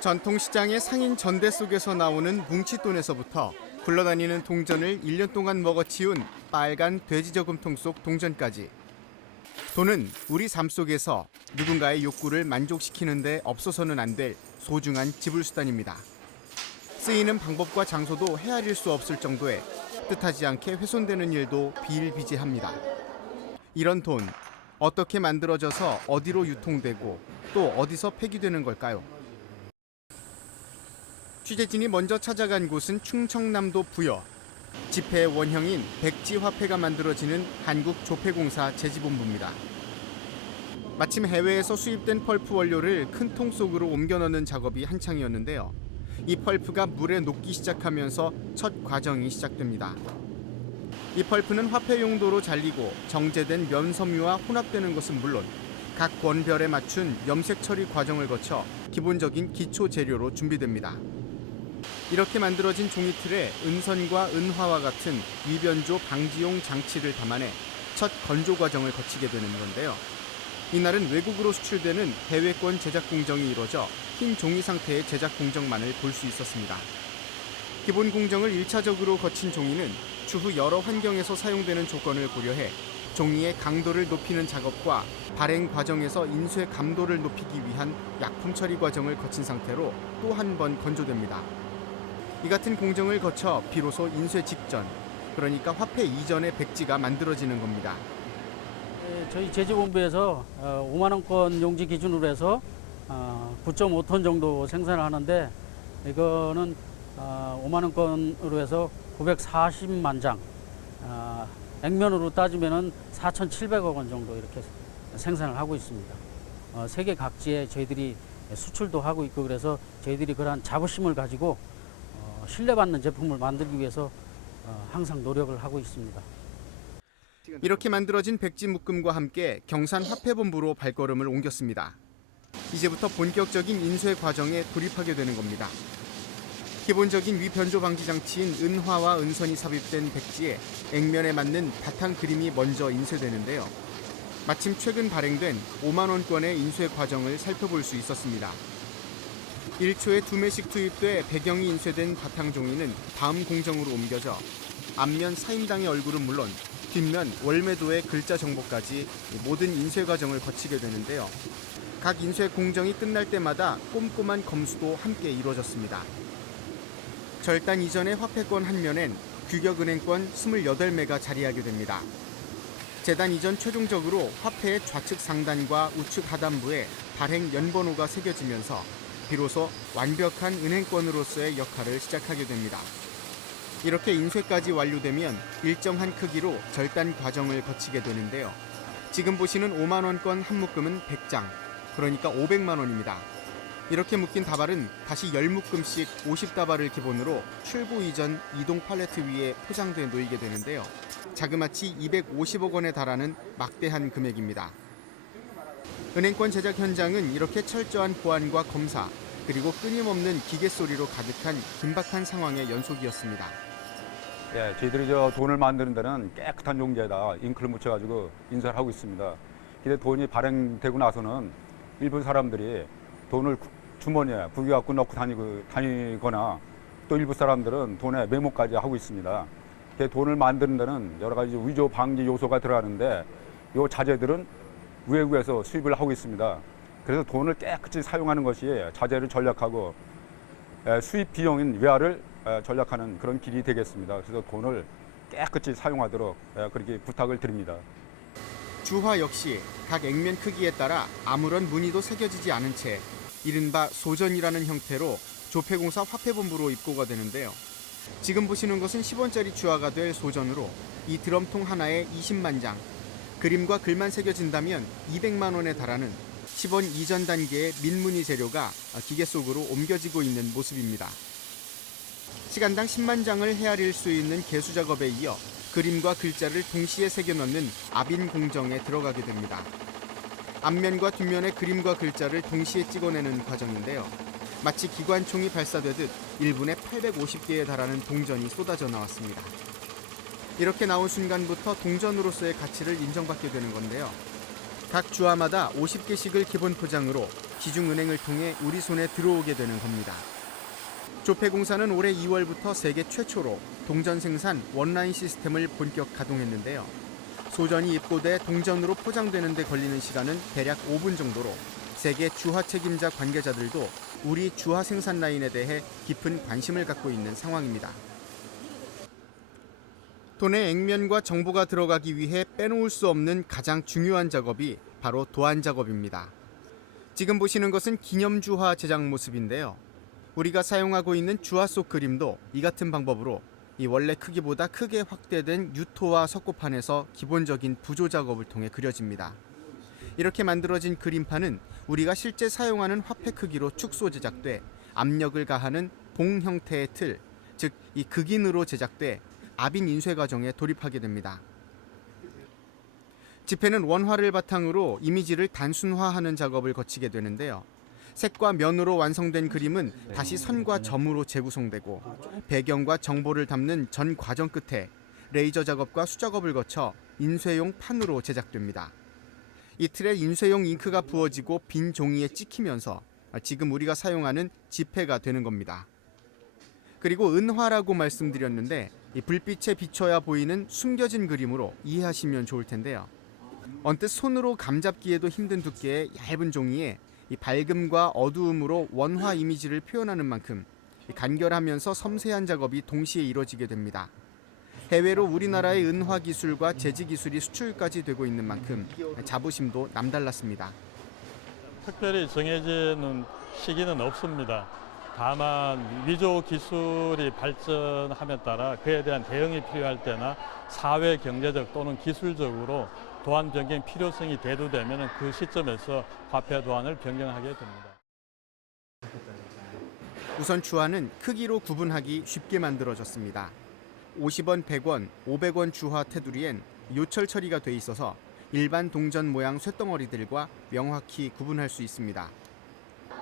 전통시장의 상인 전대 속에서 나오는 뭉칫돈에서부터 굴러다니는 동전을 1년 동안 먹어치운 빨간 돼지 저금통 속 동전까지. 돈은 우리 삶 속에서 누군가의 욕구를 만족시키는 데 없어서는 안 될 소중한 지불수단입니다. 쓰이는 방법과 장소도 헤아릴 수 없을 정도에 뜻하지 않게 훼손되는 일도 비일비재합니다. 이런 돈, 어떻게 만들어져서 어디로 유통되고 또 어디서 폐기되는 걸까요? 취재진이 먼저 찾아간 곳은 충청남도 부여. 지폐의 원형인 백지 화폐가 만들어지는 한국조폐공사 제지본부입니다. 마침 해외에서 수입된 펄프 원료를 큰 통 속으로 옮겨 넣는 작업이 한창이었는데요. 이 펄프가 물에 녹기 시작하면서 첫 과정이 시작됩니다. 이 펄프는 화폐 용도로 잘리고 정제된 면섬유와 혼합되는 것은 물론 각 권별에 맞춘 염색 처리 과정을 거쳐 기본적인 기초 재료로 준비됩니다. 이렇게 만들어진 종이틀에 은선과 은화와 같은 위변조 방지용 장치를 담아내 첫 건조 과정을 거치게 되는 건데요. 이날은 외국으로 수출되는 해외권 제작 공정이 이루어져 흰 종이 상태의 제작 공정만을 볼 수 있었습니다. 기본 공정을 1차적으로 거친 종이는 추후 여러 환경에서 사용되는 조건을 고려해 종이의 강도를 높이는 작업과 발행 과정에서 인쇄 감도를 높이기 위한 약품 처리 과정을 거친 상태로 또 한 번 건조됩니다. 이 같은 공정을 거쳐 비로소 인쇄 직전, 그러니까 화폐 이전의 백지가 만들어지는 겁니다. 저희 제지본부에서 5만 원권 용지 기준으로 해서 9.5톤 정도 생산을 하는데 이거는 5만 원권으로 해서 940만 장, 액면으로 따지면은 4,700억 원 정도 이렇게 생산을 하고 있습니다. 세계 각지에 저희들이 수출도 하고 있고 그래서 저희들이 그러한 자부심을 가지고 신뢰받는 제품을 만들기 위해서 항상 노력을 하고 있습니다. 이렇게 만들어진 백지 묶음과 함께 경산 화폐본부로 발걸음을 옮겼습니다. 이제부터 본격적인 인쇄 과정에 돌입하게 되는 겁니다. 기본적인 위변조 방지 장치인 은화와 은선이 삽입된 백지에 액면에 맞는 바탕 그림이 먼저 인쇄되는데요. 마침 최근 발행된 5만 원권의 인쇄 과정을 살펴볼 수 있었습니다. 1초에 2매씩 투입돼 배경이 인쇄된 바탕 종이는 다음 공정으로 옮겨져 앞면 사임당의 얼굴은 물론 뒷면 월매도의 글자 정보까지 모든 인쇄 과정을 거치게 되는데요. 각 인쇄 공정이 끝날 때마다 꼼꼼한 검수도 함께 이루어졌습니다. 절단 이전의 화폐권 한 면엔 규격은행권 28매가 자리하게 됩니다. 재단 이전 최종적으로 화폐의 좌측 상단과 우측 하단부에 발행 연번호가 새겨지면서 비로소 완벽한 은행권으로서의 역할을 시작하게 됩니다. 이렇게 인쇄까지 완료되면 일정한 크기로 절단 과정을 거치게 되는데요. 지금 보시는 5만 원권 한 묶음은 100장, 그러니까 500만 원입니다. 이렇게 묶인 다발은 다시 10묶음씩 50다발을 기본으로 출고 이전 이동 팔레트 위에 포장돼 놓이게 되는데요. 자그마치 250억 원에 달하는 막대한 금액입니다. 은행권 제작 현장은 이렇게 철저한 보안과 검사, 그리고 끊임없는 기계 소리로 가득한 긴박한 상황의 연속이었습니다. 예, 저희들이 돈을 만드는 데는 깨끗한 용지에다 잉크를 묻혀가지고 인쇄를 하고 있습니다. 근데 돈이 발행되고 나서는 일부 사람들이 돈을 주머니에 구겨갖고 넣고 다니거나 또 일부 사람들은 돈에 메모까지 하고 있습니다. 돈을 만드는 데는 여러 가지 위조 방지 요소가 들어가는데 이 자재들은 외국에서 수입을 하고 있습니다. 그래서 돈을 깨끗이 사용하는 것이 자재를 전략하고 수입 비용인 외화를 전략하는 그런 길이 되겠습니다. 그래서 돈을 깨끗이 사용하도록 그렇게 부탁을 드립니다. 주화 역시 각 액면 크기에 따라 아무런 무늬도 새겨지지 않은 채 이른바 소전이라는 형태로 조폐공사 화폐본부로 입고가 되는데요. 지금 보시는 것은 10원짜리 주화가 될 소전으로 이 드럼통 하나에 20만 장, 그림과 글만 새겨진다면 200만 원에 달하는 10원 이전 단계의 민무늬 재료가 기계 속으로 옮겨지고 있는 모습입니다. 시간당 10만 장을 헤아릴 수 있는 개수 작업에 이어 그림과 글자를 동시에 새겨 넣는 압인 공정에 들어가게 됩니다. 앞면과 뒷면의 그림과 글자를 동시에 찍어내는 과정인데요. 마치 기관총이 발사되듯 1분에 850개에 달하는 동전이 쏟아져 나왔습니다. 이렇게 나온 순간부터 동전으로서의 가치를 인정받게 되는 건데요. 각 주화마다 50개씩을 기본 포장으로 시중은행을 통해 우리 손에 들어오게 되는 겁니다. 조폐공사는 올해 2월부터 세계 최초로 동전 생산 원라인 시스템을 본격 가동했는데요. 소전이 입고돼 동전으로 포장되는 데 걸리는 시간은 대략 5분 정도로 세계 주화 책임자 관계자들도 우리 주화 생산 라인에 대해 깊은 관심을 갖고 있는 상황입니다. 돈의 액면과 정보가 들어가기 위해 빼놓을 수 없는 가장 중요한 작업이 바로 도안 작업입니다. 지금 보시는 것은 기념주화 제작 모습인데요. 우리가 사용하고 있는 주화 속 그림도 이 같은 방법으로 이 원래 크기보다 크게 확대된 유토와 석고판에서 기본적인 부조 작업을 통해 그려집니다. 이렇게 만들어진 그림판은 우리가 실제 사용하는 화폐 크기로 축소 제작돼 압력을 가하는 봉 형태의 틀, 즉 이 극인으로 제작돼 압인 인쇄 과정에 돌입하게 됩니다. 지폐는 원화를 바탕으로 이미지를 단순화하는 작업을 거치게 되는데요. 색과 면으로 완성된 그림은 다시 선과 점으로 재구성되고 배경과 정보를 담는 전 과정 끝에 레이저 작업과 수작업을 거쳐 인쇄용 판으로 제작됩니다. 이 틀에 인쇄용 잉크가 부어지고 빈 종이에 찍히면서 지금 우리가 사용하는 지폐가 되는 겁니다. 그리고 은화라고 말씀드렸는데 이 불빛에 비춰야 보이는 숨겨진 그림으로 이해하시면 좋을 텐데요. 언뜻 손으로 감잡기에도 힘든 두께의 얇은 종이에 이 밝음과 어두움으로 원화 이미지를 표현하는 만큼 간결하면서 섬세한 작업이 동시에 이루어지게 됩니다. 해외로 우리나라의 은화 기술과 제지 기술이 수출까지 되고 있는 만큼 자부심도 남달랐습니다. 특별히 정해지는 시기는 없습니다. 다만 위조 기술이 발전함에 따라 그에 대한 대응이 필요할 때나 사회 경제적 또는 기술적으로 도안 변경 필요성이 대두되면 그 시점에서 화폐 도안을 변경하게 됩니다. 우선 주화는 크기로 구분하기 쉽게 만들어졌습니다. 50원, 100원, 500원 주화 테두리엔 요철 처리가 돼 있어서 일반 동전 모양 쇳덩어리들과 명확히 구분할 수 있습니다.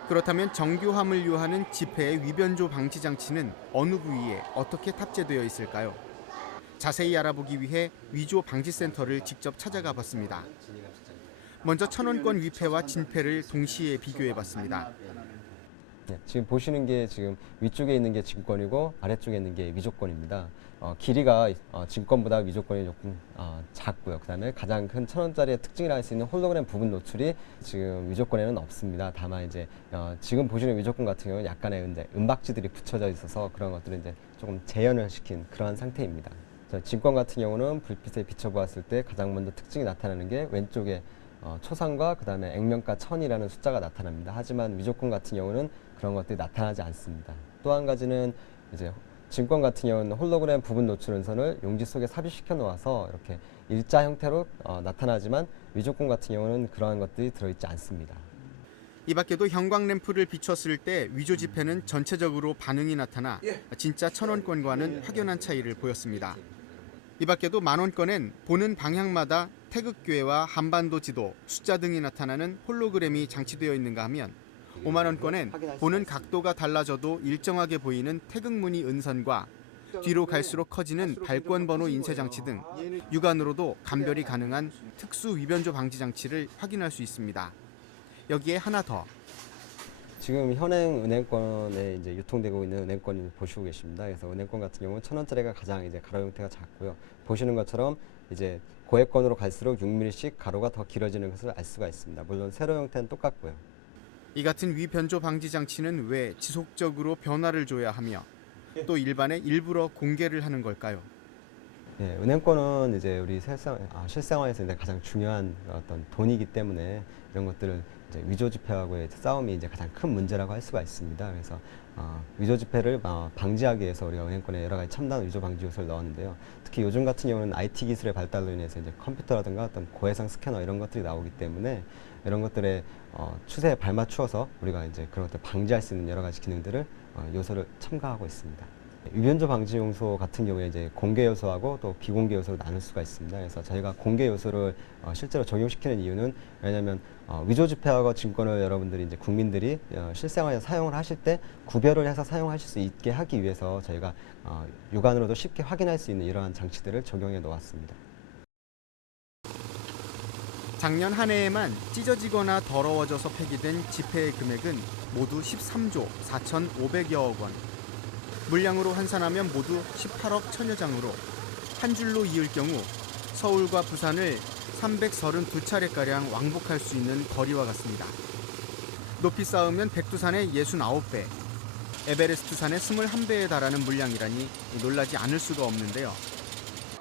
그렇다면 정교함을 요하는 지폐의 위변조 방지 장치는 어느 부위에 어떻게 탑재되어 있을까요? 자세히 알아보기 위해 위조 방지센터를 직접 찾아가 봤습니다. 먼저 1,000원권 위패와 진패를 동시에 비교해 봤습니다. 네, 지금 보시는 게 지금 위쪽에 있는 게 진권이고 아래쪽에 있는 게 위조권입니다. 길이가 진권보다 위조권이 조금 작고요. 그다음에 가장 큰 1,000원짜리의 특징이라 할 수 있는 홀로그램 부분 노출이 지금 위조권에는 없습니다. 다만 이제 지금 보시는 위조권 같은 경우는 약간의 이제 은박지들이 붙여져 있어서 그런 것들을 이제 조금 재현을 시킨 그러한 상태입니다. 진권 같은 경우는 불빛에 비춰보았을 때 가장 먼저 특징이 나타나는 게 왼쪽에 초상과 그다음에 액면가 1000이라는 숫자가 나타납니다. 하지만 위조권 같은 경우는 그런 것들이 나타나지 않습니다. 또 한 가지는 이제 진권 같은 경우는 홀로그램 부분 노출 은선을 용지 속에 삽입시켜 놓아서 이렇게 일자 형태로 나타나지만 위조권 같은 경우는 그러한 것들이 들어있지 않습니다. 이 밖에도 형광 램프를 비췄을 때 위조 지폐는 전체적으로 반응이 나타나 진짜 1,000원권과는 확연한 차이를 보였습니다. 이 밖에도 만원권엔 보는 방향마다 태극괴와 한반도 지도, 숫자 등이 나타나는 홀로그램이 장치되어 있는가 하면 5만원권엔 보는 각도가 달라져도 일정하게 보이는 태극무늬 은선과 뒤로 갈수록 커지는 발권번호 인쇄 장치 등 육안으로도 감별이 가능한 특수 위변조 방지 장치를 확인할 수 있습니다. 여기에 하나 더. 지금 현행 은행권에 이제 유통되고 있는 은행권을 보시고 계십니다. 그래서 은행권 같은 경우는 1,000원짜리가 가장 이제 가로 형태가 작고요. 보시는 것처럼 이제 고액권으로 갈수록 6mm씩 가로가 더 길어지는 것을 알 수가 있습니다. 물론 세로 형태는 똑같고요. 이 같은 위변조 방지 장치는 왜 지속적으로 변화를 줘야 하며 또 일반에 일부러 공개를 하는 걸까요? 네, 은행권은 이제 우리 실생활에서 이제 가장 중요한 어떤 돈이기 때문에 이런 것들을 이제 위조 지폐하고의 싸움이 이제 가장 큰 문제라고 할 수가 있습니다. 그래서 위조 지폐를 방지하기 위해서 우리가 은행권에 여러 가지 첨단 위조 방지 요소를 넣었는데요. 특히 요즘 같은 경우는 IT 기술의 발달로 인해서 이제 컴퓨터라든가 어떤 고해상 스캐너 이런 것들이 나오기 때문에 이런 것들의 추세에 발맞추어서 우리가 이제 그런 것들 방지할 수 있는 여러 가지 기능들을 요소를 첨가하고 있습니다. 위변조 방지 요소 같은 경우에 이제 공개 요소하고 또 비공개 요소로 나눌 수가 있습니다. 그래서 저희가 공개 요소를 실제로 적용시키는 이유는 왜냐하면 위조 지폐하고 증권을 여러분들이 이제 국민들이 실생활에서 사용을 하실 때 구별을 해서 사용하실 수 있게 하기 위해서 저희가 육안으로도 쉽게 확인할 수 있는 이러한 장치들을 적용해 놓았습니다. 작년 한 해에만 찢어지거나 더러워져서 폐기된 지폐의 금액은 모두 13조 4,500여억 원. 물량으로 환산하면 모두 18억 1천여 장으로 한 줄로 이을 경우 서울과 부산을 332차례가량 왕복할 수 있는 거리와 같습니다. 높이 쌓으면 백두산의 69배, 에베레스트산의 21배에 달하는 물량이라니 놀라지 않을 수가 없는데요.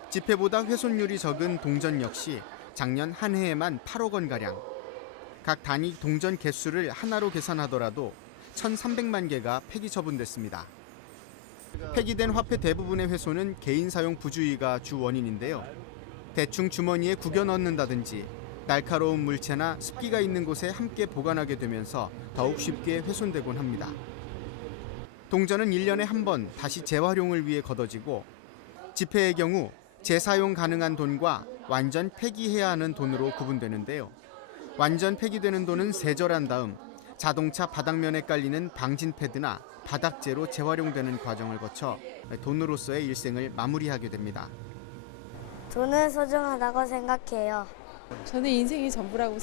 지폐보다 훼손율이 적은 동전 역시 작년 한 해에만 8억 원가량. 각 단위 동전 개수를 하나로 계산하더라도 1,300만 개가 폐기 처분됐습니다. 폐기된 화폐 대부분의 훼손은 개인 사용 부주의가 주 원인인데요. 대충 주머니에 구겨 넣는다든지 날카로운 물체나 습기가 있는 곳에 함께 보관하게 되면서 더욱 쉽게 훼손되곤 합니다. 동전은 1년에 한 번 다시 재활용을 위해 걷어지고 지폐의 경우 재사용 가능한 돈과 완전 폐기해야 하는 돈으로 구분되는데요. 완전 폐기되는 돈은 세절한 다음 자동차 바닥면에 깔리는 방진 패드나 바닥재로 재활용되는 과정을 거쳐 돈으로서의 일생을 마무리하게 됩니다. 돈은 소중하다고 생각해요. 저는 인생이 전부라고